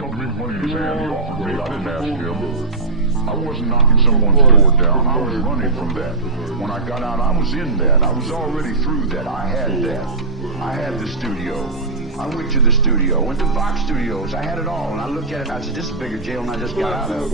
got big money in his hand he offered me. I didn't ask him. I wasn't knocking someone's door down. I was running from that. When I got out, I was in that. I was already through that. I had that. I had the studio. I went to the studio, went to Vox Studios. I had it all. And I looked at it and I said, this is a bigger jail than I just got out of.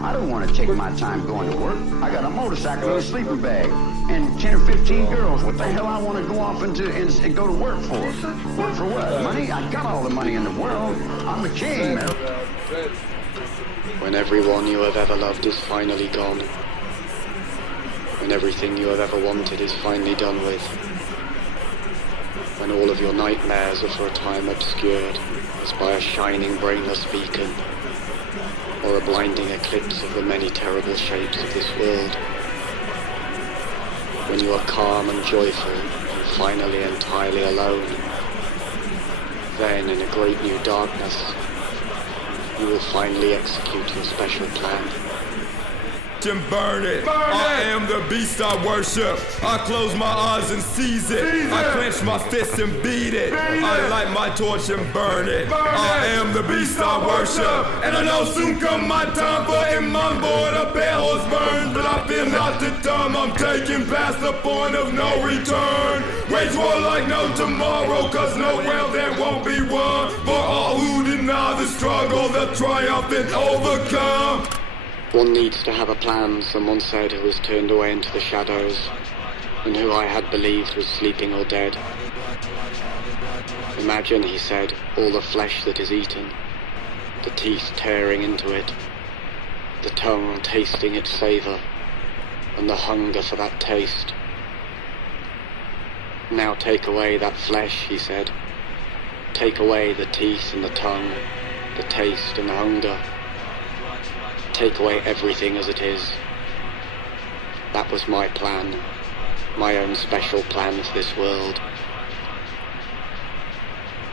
I don't want to take my time going to work. I got a motorcycle and a sleeper bag and 10 or 15 girls. What the hell I want to go off and go to work for? Work for what? Money? I got all the money in the world. I'm a king, man. When everyone you have ever loved is finally gone. When everything you have ever wanted is finally done with. When all of your nightmares are for a time obscured as by a shining brainless beacon, or a blinding eclipse of the many terrible shapes of this world. When you are calm and joyful and finally entirely alone, then in a great new darkness, you will finally execute your special plan. And burn it. I am the beast I worship. I close my eyes and seize it. I clench my fists and beat it. I light my torch and burn it. I am the beast I worship. And I know soon come my time for him on board a pale horse burns. But I feel not the time. I'm taking past the point of no return. Wage war like no tomorrow, cause nowhere there won't be one. For all who deny the struggle, the triumphant overcome. One needs to have a plan, someone said, who was turned away into the shadows, and who I had believed was sleeping or dead. Imagine, he said, all the flesh that is eaten, the teeth tearing into it, the tongue tasting its savour, and the hunger for that taste. Now take away that flesh, he said. Take away the teeth and the tongue, the taste and the hunger. Take away everything as it is. That was my plan, my own special plan for this world.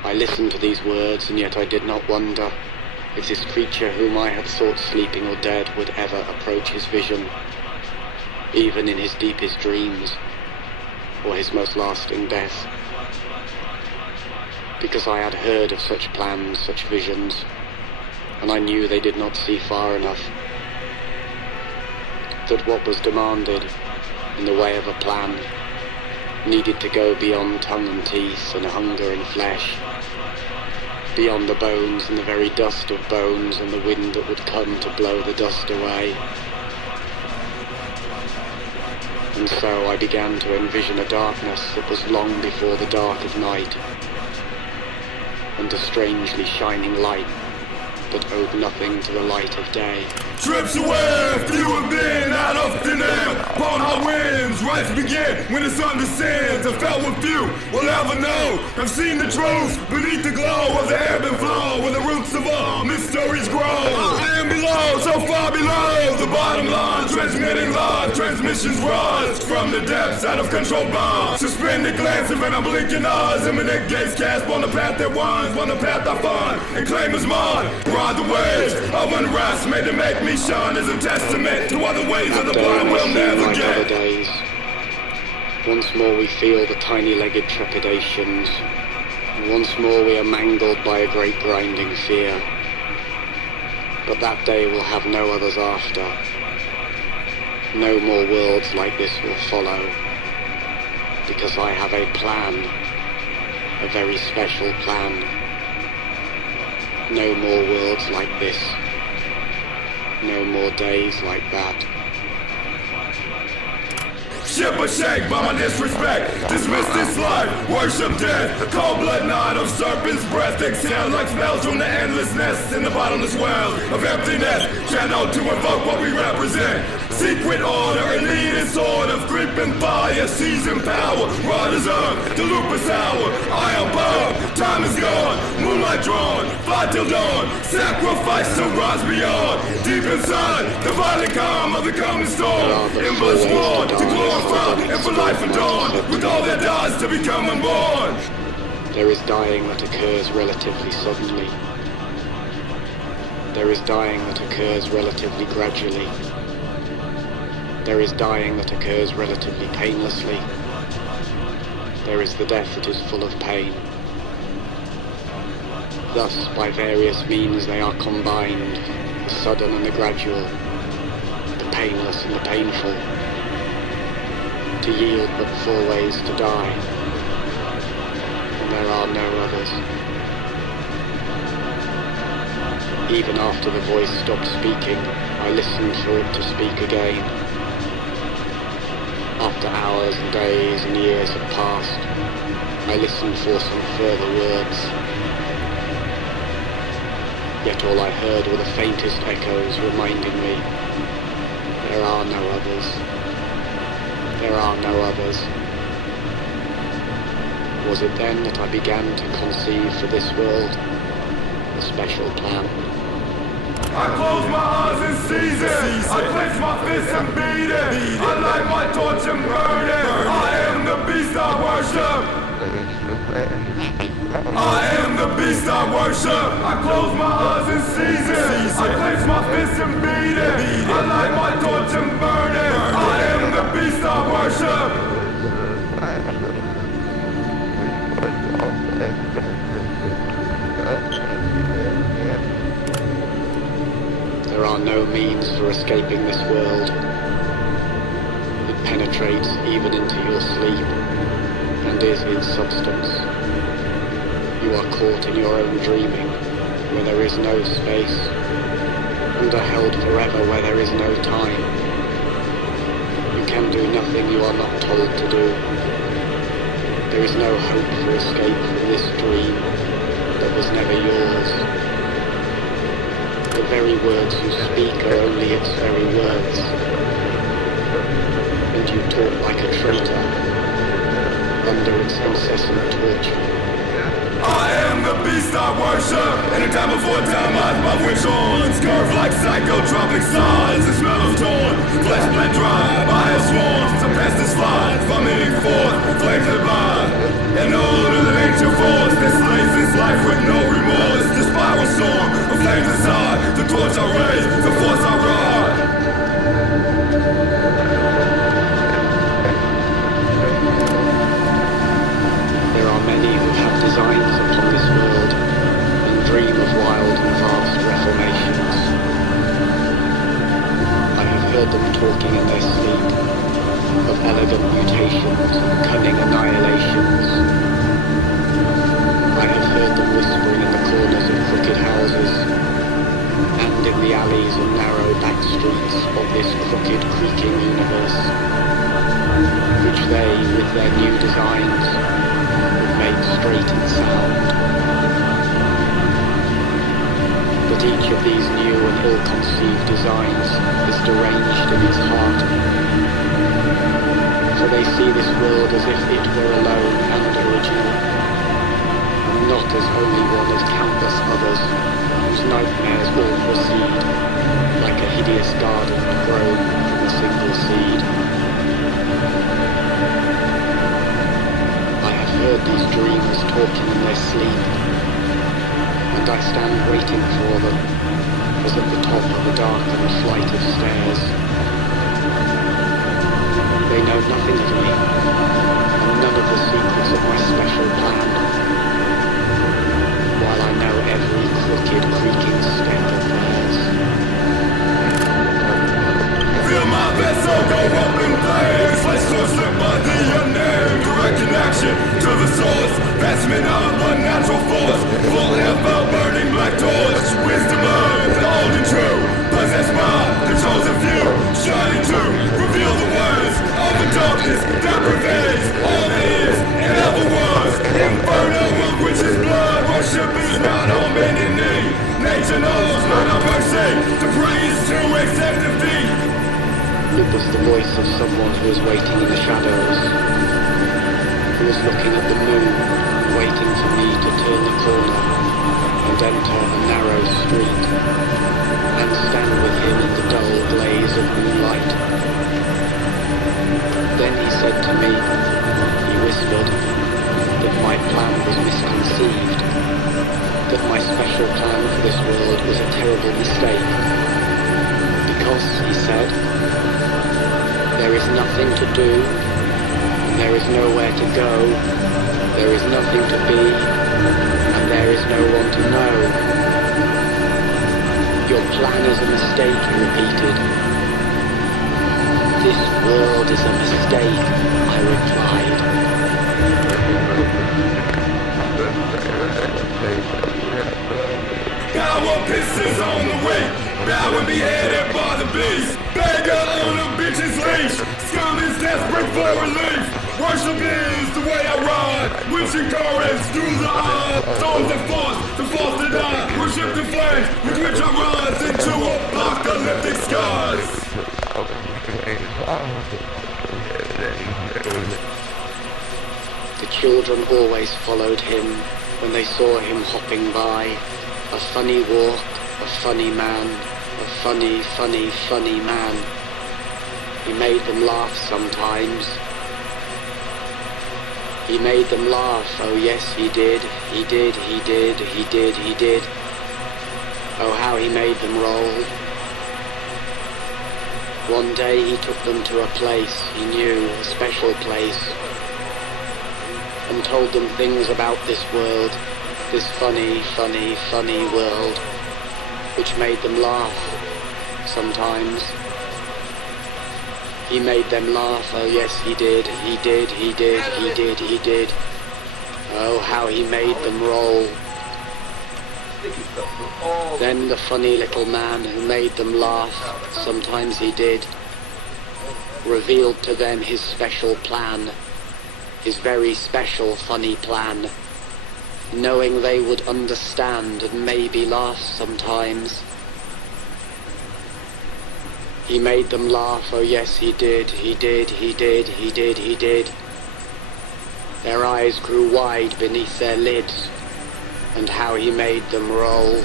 I listened to these words, and yet I did not wonder if this creature whom I had thought sleeping or dead would ever approach his vision, even in his deepest dreams, or his most lasting death. Because I had heard of such plans, such visions, and I knew they did not see far enough. That what was demanded in the way of a plan needed to go beyond tongue and teeth and hunger and flesh, beyond the bones and the very dust of bones and the wind that would come to blow the dust away. And so I began to envision a darkness that was long before the dark of night, and a strangely shining light that owed nothing to the light of day. Trips away, few have been out of thin air. Upon our winds, rights begin when the sun descends. I felt what few will ever know. I've seen the truth beneath the glow of the ebb and flow, where the roots of all mysteries grow. I am below, so far below the bottom line, transmitting live transmissions rise from the depths out of control bound. Suspended glance of an unblinking eyes, imminent gaze cast on the path that winds, on the path I find and claim as mine. Ride the waves of unrest made to make me shine as a testament to other ways of the blind will never get. Days. Once more we feel the tiny-legged trepidations, and once more we are mangled by a great grinding fear. But that day will have no others after. No more worlds like this will follow, because I have a plan, a very special plan. No more worlds like this. No more days like that. Ship a shake by my disrespect. Dismiss this life, worship death. Cold blood night of serpent's breath. Exhale like smells from the endless nests in the bottomless well of emptiness. Channel to invoke what we represent. Secret order, elitist order of creeping fire, seizing power. Riders up, the lupus hour. I am power, time is gone. Moonlight drawn, fly till dawn. Sacrifice to rise beyond. Deep inside, the violent calm of the coming storm. Endless war to glorify and for life adorn. With all that dies to become unborn. There is dying that occurs relatively suddenly. There is dying that occurs relatively gradually. There is dying that occurs relatively painlessly. There is the death that is full of pain. Thus, by various means they are combined, the sudden and the gradual, the painless and the painful, to yield but 4 ways to die, and there are no others. Even after the voice stopped speaking, I listened for it to speak again. After hours and days and years had passed, I listened for some further words. Yet all I heard were the faintest echoes reminding me, there are no others. There are no others. Was it then that I began to conceive for this world a special plan? I close my eyes and seize it. I clench my fists and beat it. I light my torch and burn it. I am the beast I worship. I am the beast I worship. I close my eyes and seize it. I clench my fists and beat it. I light my torch and burn it. I am the beast I worship. There are no means for escaping this world. It penetrates even into your sleep and is its substance. You are caught in your own dreaming, where there is no space, and are held forever where there is no time. You can do nothing you are not told to do. There is no hope for escape from this dream that was never yours. The very words you speak are only its very words, and you talk like a traitor under its incessant torture. I am the beast I worship. In a time before time, my wish horns curve like psychotropic signs. The smell of torn flesh bled dry. I have sworn to pass this fire, vomiting forth flames that blind. And older than ancient force that slays this life with no remorse. The spiral storm of flames inside. The torch I raise, the force I ride. There are many who have designs upon this world and dream of wild and vast reformations. I have heard them talking in their sleep of elegant mutations and cunning annihilations. I have heard them whispering in the corners of crooked houses and in the alleys and narrow back streets of this crooked, creaking universe, which they, with their new designs, made straight and sound. But each of these new and ill-conceived designs is deranged in its heart, for they see this world as if it were alone and original, and not as only one of countless others whose nightmares all proceed, like a hideous garden grown from a single seed. Heard these dreamers talking in their sleep, and I stand waiting for them, as at the top of a darkened flight of stairs. They know nothing of me, and none of the secrets of my special plan, while I know every crooked, creaking step of theirs. Feel my vessel go up in flames. Let's go slip by the unnamed. Directing action to the source. Vestment of one natural force. Forever burning black torch. Wisdom earned, old and true. Possessed by the chosen few. Shining to reveal the words of the darkness that pervades all that is and ever was. Inferno of witch's blood. Worship is not on bending knee. Nature knows not of mercy. To praise to accept defeat. It was the voice of someone who was waiting in the shadows, who was looking at the moon, waiting for me to turn the corner and enter a narrow street, and stand with him in the dull glaze of moonlight. Then he said to me, he whispered, that my plan was misconceived, that my special plan for this world was a terrible mistake, because, he said, there is nothing to do, and there is nowhere to go, there is nothing to be, and and there is no one to know. Your plan is a mistake, he repeated. This world is a mistake, I replied. Power pistons on the way, bow and be headed by the beast. Beggar on a bitch's leash, scum is desperate for relief. Worship is the way I ride, wishing courage through the eye. Storms the force to die. Worship the flames with which I rise into apocalyptic skies. The children always followed him when they saw him hopping by. A funny walk, a funny man, a funny, funny, funny man. He made them laugh sometimes. He made them laugh, oh yes he did, he did, he did, he did, he did. Oh how he made them roll. One day he took them to a place he knew, a special place, and told them things about this world, this funny, funny, funny world, which made them laugh sometimes. He made them laugh, oh yes he did, he did, he did, he did, he did. Oh how he made them roll. Then the funny little man who made them laugh, sometimes he did, revealed to them his special plan, his very special funny plan, knowing they would understand and maybe laugh sometimes. He made them laugh, oh yes he did, he did, he did, he did, he did. Their eyes grew wide beneath their lids, and how he made them roll.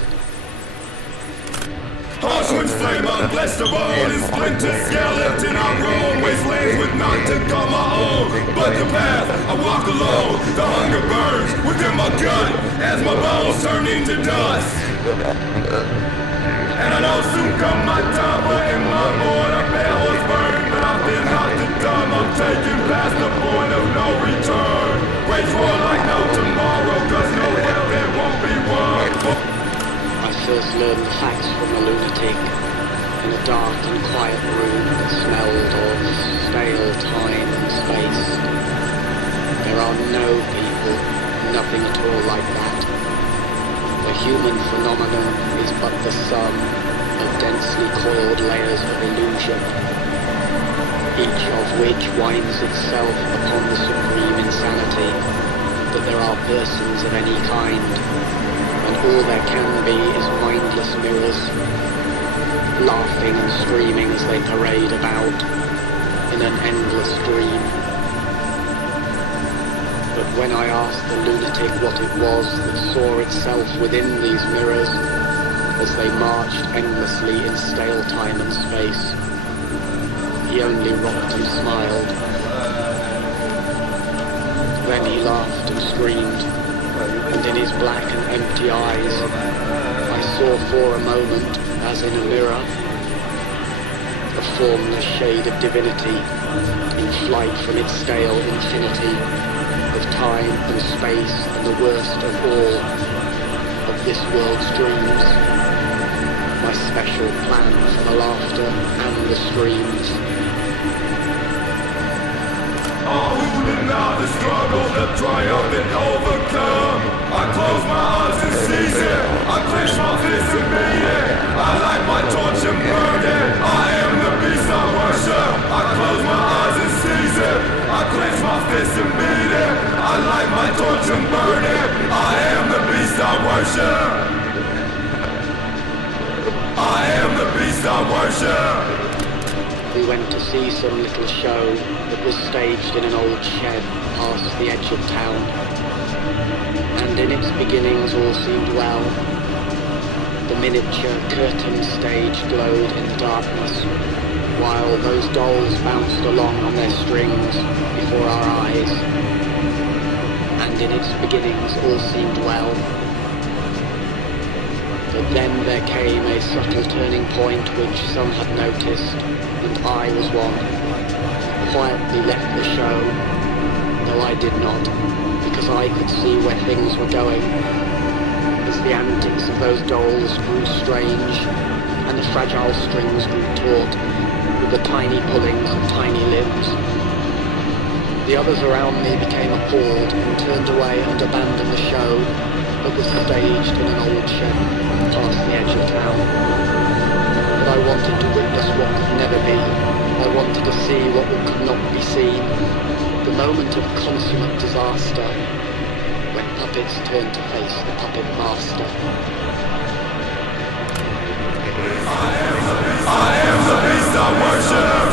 Auschwitz flame unblessed of all is splintered skeleton I roam wastelands with none to call my own. But the path I walk alone, the hunger burns within my gut as my bones turn into dust. And I know soon come my time, but in my mortar bell is burned. But I've been knocked to dumb, I'm taking past the point of no return. Wage war like no tomorrow, cause no hell there won't be one. I first learned the facts from a lunatic in a dark and quiet room that smelled of stale time and space. There are no people, nothing at all like that. The human phenomenon is but the sum of densely coiled layers of illusion, each of which winds itself upon the supreme insanity that there are persons of any kind, and all there can be is mindless mirrors, laughing and screaming as they parade about in an endless dream. But when I asked the lunatic what it was that saw itself within these mirrors as they marched endlessly in stale time and space, he only rocked and smiled. Then he laughed and screamed, and in his black and empty eyes I saw for a moment, as in a mirror, a formless shade of divinity in flight from its stale infinity of time and space and the worst of all of this world's dreams, my special plan for the laughter and the screams. All who deny the struggle, the triumph and overcome. I close my eyes and seize it, I clench my fists and beat it. I light my torch and burn it, I am the beast I worship. I close my eyes and seize it, I clench my fists and beat it. I light my torch and burn it, I am the beast I worship. I am the beast I worship. We went to see some little show that was staged in an old shed past the edge of town. And in its beginnings all seemed well. The miniature curtain stage glowed in the darkness, while those dolls bounced along on their strings before our eyes. And in its beginnings all seemed well. But then there came a subtle turning point which some had noticed, and I was one. Quietly left the show, though I did not, because I could see where things were going. as the antics of those dolls grew strange and the fragile strings grew taut with the tiny pullings of tiny limbs. The others around me became appalled and turned away and abandoned the show that was staged in an old shed past the edge of town. But I wanted to witness what could never be. I wanted to see what could not be seen. The moment of consummate disaster, when puppets turn to face the puppet master. I am the beast I worship.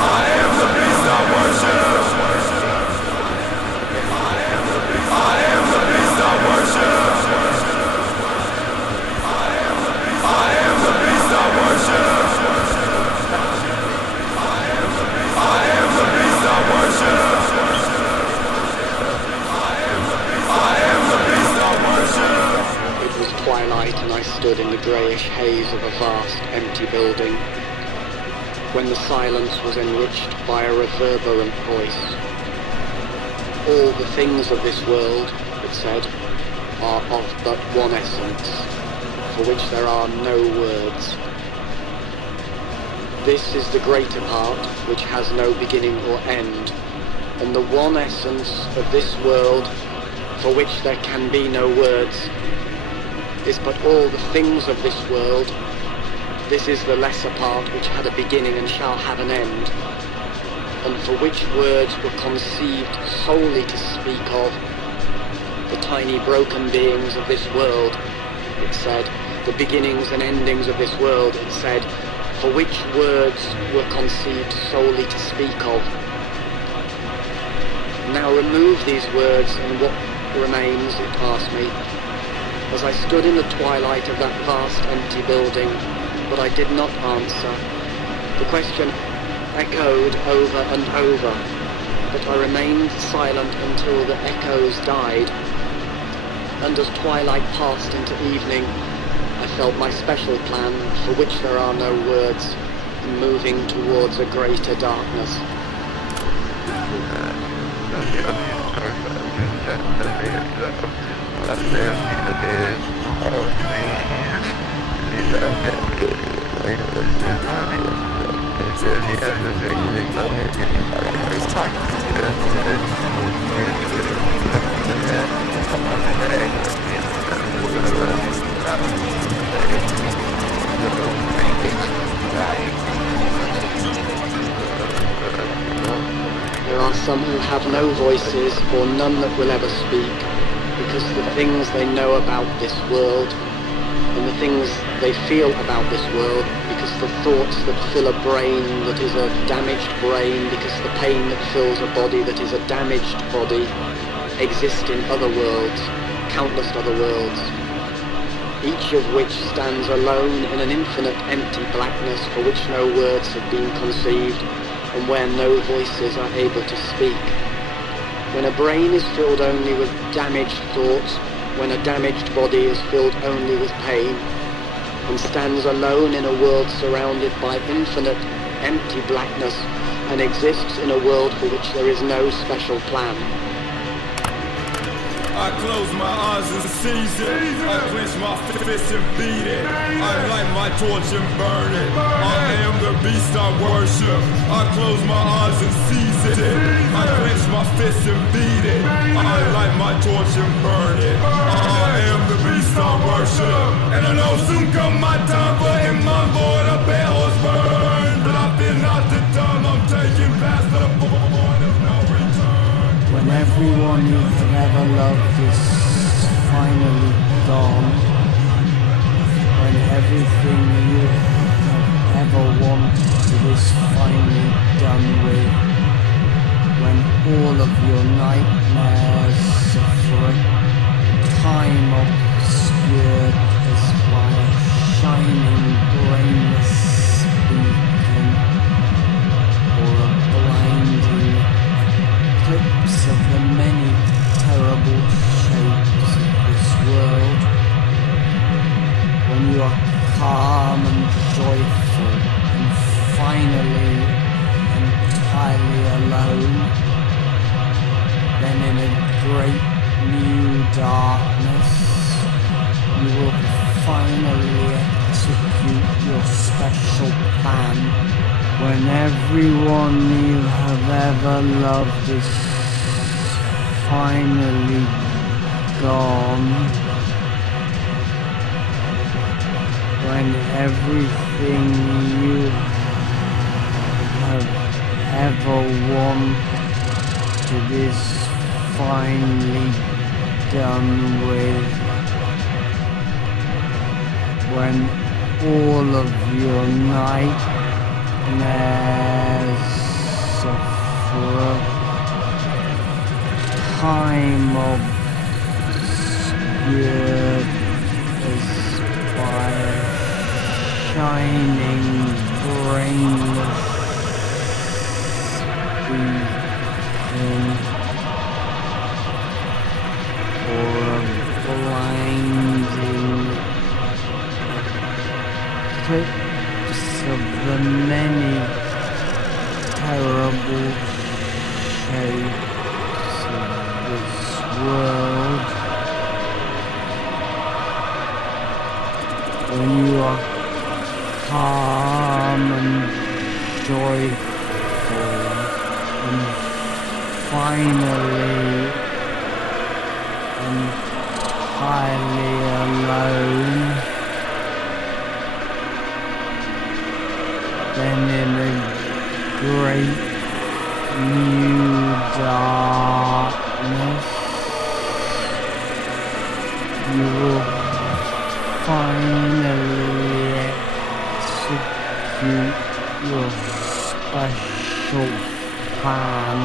I am the beast I worship. I am the beast I worship. I am the beast I worship. I am the beast I worship. I am the beast I worship. It was twilight and I stood in the greyish haze of a vast, empty building, when the silence was enriched by a reverberant voice. All the things of this world, it said, are of but one essence, for which there are no words. This is the greater part, which has no beginning or end, and the one essence of this world, for which there can be no words, is but all the things of this world. This is the lesser part which had a beginning and shall have an end, and for which words were conceived solely to speak of the tiny broken beings of this world, it said, the beginnings and endings of this world, it said, for which words were conceived solely to speak of. Now remove these words and what remains, it asked me, as I stood in the twilight of that vast empty building. But I did not answer. The question echoed over and over, but I remained silent until the echoes died. And as twilight passed into evening, I felt my special plan, for which there are no words, moving towards a greater darkness. There are some who have no voices or none that will ever speak, because the things they know about this world and the things they feel about this world, because the thoughts that fill a brain that is a damaged brain, because the pain that fills a body that is a damaged body, exist in other worlds, countless other worlds, each of which stands alone in an infinite empty blackness for which no words have been conceived, and where no voices are able to speak. When a brain is filled only with damaged thoughts, when a damaged body is filled only with pain, and stands alone in a world surrounded by infinite empty blackness, and exists in a world for which there is no special plan. I close my eyes and seize it. I clench my fist and beat it. I light my torch and burn it. I am the beast I worship. I close my eyes and seize it. I clench my fist and beat it. I light my torch and burn it. I am the beast I worship. And I know soon come my time for in my void a bells burn. But I feel not the time I'm taking past the point of no return. When everyone you have ever loved is finally gone, when everything you have ever wanted is finally done with, when all of your nightmares are for a time obscured as by a shining brainless beacon or a blinding eclipse of the many terrible shapes of this world, when you are calm and joyful and finally entirely alone, then in a great new darkness, you will finally execute your special plan when everyone you have ever loved is finally gone. When everything you have ever wanted is finally done with. When all of your nightmares for a time obscured as by shining brainless beacon or a blinding eclipse of the many terrible shapes of this world. When you are calm and joyful and finally entirely alone, then in a great new darkness you will finally execute your special plan.